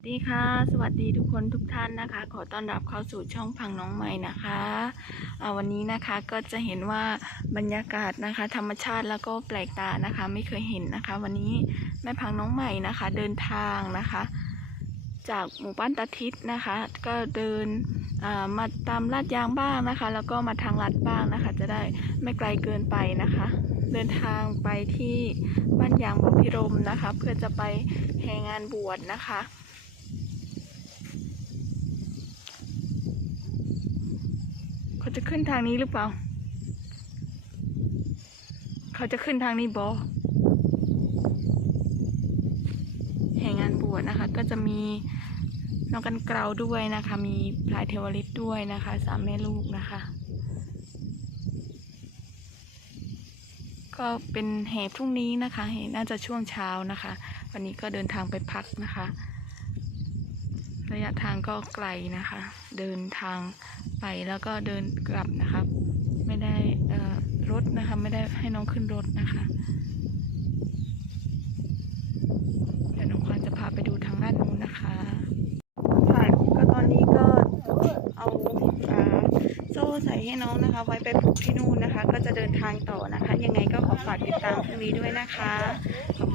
สวัสดีค่ะ สวัสดีทุกคนทุกท่านนะคะ ขอต้อนรับเข้าสู่ช่องพังน้องใหม่นะคะวันนี้นะคะก็จะเห็นว่าบรรยากาศนะคะ ธรรมชาติแล้วก็แปลกตานะคะ ไม่เคยเห็นนะคะ วันนี้แม่พังน้องใหม่นะคะ เดินทางนะคะ จากหมู่บ้านตาทิศนะคะ ก็เดินมาตามลาดยางบ้างนะคะ แล้วก็มาทางลัดบ้างนะคะ จะได้ไม่ไกลเกินไปนะคะเดินทางไปที่บ้านยางบุพิรมนะคะ เพื่อจะไปแห่งานบวชนะคะ เขาจะขึ้นทางนี้หรือเปล่า เขาจะขึ้นทางนี้บอแห่งงานบวชนะคะ ก็จะมีน้องกันเกลาด้วยนะคะ มีพลายเทวฤทธิ์ด้วยนะคะ สามแม่ลูกนะคะ ก็เป็นแห่พรุ่งนี้นะคะแห่น่าจะช่วงเช้านะคะ วันนี้ก็เดินทางไปพักนะคะะยทางก็ไกลนะคะ เดินทางไปแล้วก็เดินกลับนะคะไม่ได้รถนะคะ ไม่ได้ให้น้องขึ้นรถนะคะเดี๋ยวน้องควานจะพาไปดูทางด้านนู้นนะคะค่ะก็ตอนนี้ก็เอาโซ่ใส่ให้น้องนะคะ ไว้ไปผูกที่นู่นนะคะ ก็จะเดินทางต่อนะคะ ยังไงก็ขอฝากติดตามพรุ่งนี้ด้วยนะคะขอบ